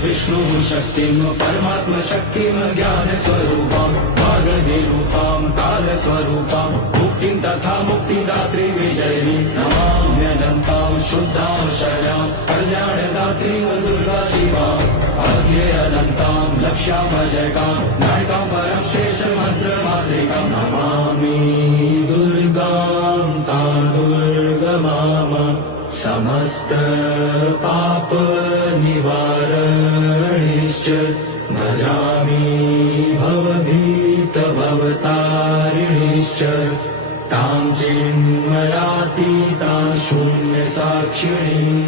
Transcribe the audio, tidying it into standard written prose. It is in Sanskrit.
विष्णुः शक्तिं परमात्मशक्तिं ज्ञानस्वरूपां भागनिरूपां कालस्वरूपां मुक्तिं तथा मुक्तिदात्री विजयिनीं नमाम्यनन्तां शुद्धां शरणां कल्याणदात्रीं दुर्गा शिवां अज्ञेयनन्तां लक्ष्यामजयकां नायकां परं श्रेष्ठमन्त्रमातृकां नमामि दुर्गां तां दुर्गमाम समस्त पाप निवारणिश्च भजामि भवभीत भवतारिणिश्च तां चिन्मयातीतां शून्यसाक्षिणीम्